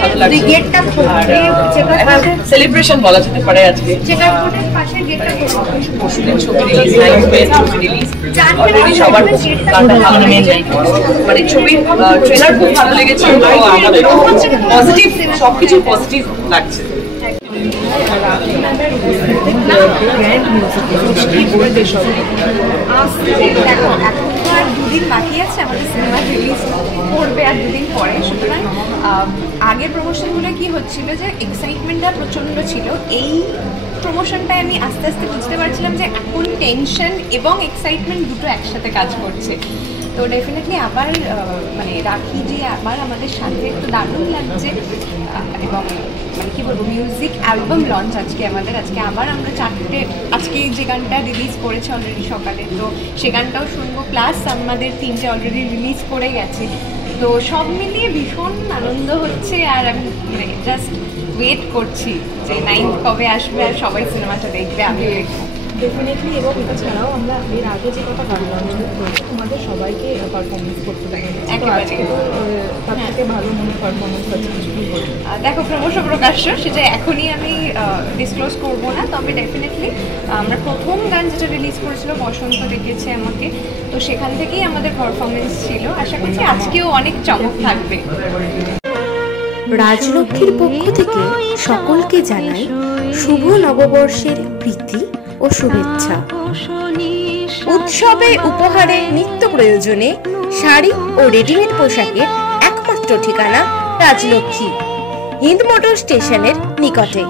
ভালো লাগছে আর সেলিব্রেশন বলা যেতে পারে আজকে। পরশুদিন ছবি রিলিজ, 9 মে ছবি রিলিজ, অলরেডি সবার গানটা ভালো লেগেছে, মানে ছবির ট্রেলার খুব ভালো লেগেছে, আমাদের পজিটিভ, সবকিছু পজিটিভ লাগছে। দুদিন বাকি আছে আমাদের সিনেমা রিলিজ করবে আর দুদিন পরে, সুতরাং আগের প্রমোশনগুলো কি হচ্ছিল যে এক্সাইটমেন্টটা প্রচণ্ড ছিল। এই প্রমোশনটায় আমি আস্তে আস্তে বুঝতে পারছিলাম যে এখন টেনশন এবং এক্সাইটমেন্ট দুটো একসাথে কাজ করছে। তো ডেফিনেটলি আবার মানে রাখি যে আবার আমাদের সাথে একটু দারুণ লাগছে, এবং মানে কী বলবো, মিউজিক অ্যালবাম লঞ্চ আজকে আমাদের, আজকে আবার আমরা 4টে, আজকে যে গানটা রিলিজ করেছে অলরেডি সকালে, তো সে গানটাও শুনবো, প্লাস আমাদের 3টে অলরেডি রিলিজ করে গেছে। তো সব মিলিয়ে ভীষণ আনন্দ হচ্ছে, আর আমি মানে জাস্ট ওয়েট করছি যে 9th কবে আসবে আর সবাই সিনেমাটা দেখবে, আমিও দেখবো ডেফিনেটলি। এবং এটা ছাড়াও আমরা এর আগে যে কথা গান লঞ্চ করেছি তোমাদের সবাইকে পারফরমেন্স করতে পারি, তার থেকে ভালো মনে পারফরমেন্স আছে কিছু? দেখো, ক্রমশ প্রকাশ্য, সেটা এখনই আমি ডিসক্লোজ করবো না, তবে ডেফিনেটলি আমরা প্রথম গান যেটা রিলিজ করেছিল বসন্ত ডেকেছে আমাকে, তো সেখান থেকেই আমাদের পারফরমেন্স ছিল। আশা করছি আজকেও অনেক চমক থাকবে। রাজলক্ষ্মীর পক্ষ থেকে সকলকে জানাই শুভ নববর্ষের প্রীতি ও শুভেচ্ছা। উৎসবে উপহারে নিত্য প্রয়োজনে শাড়ি ও রেডিমেড পোশাকের একমাত্র ঠিকানা রাজলক্ষ্মী, হিন্দ মোটর স্টেশনের নিকটে।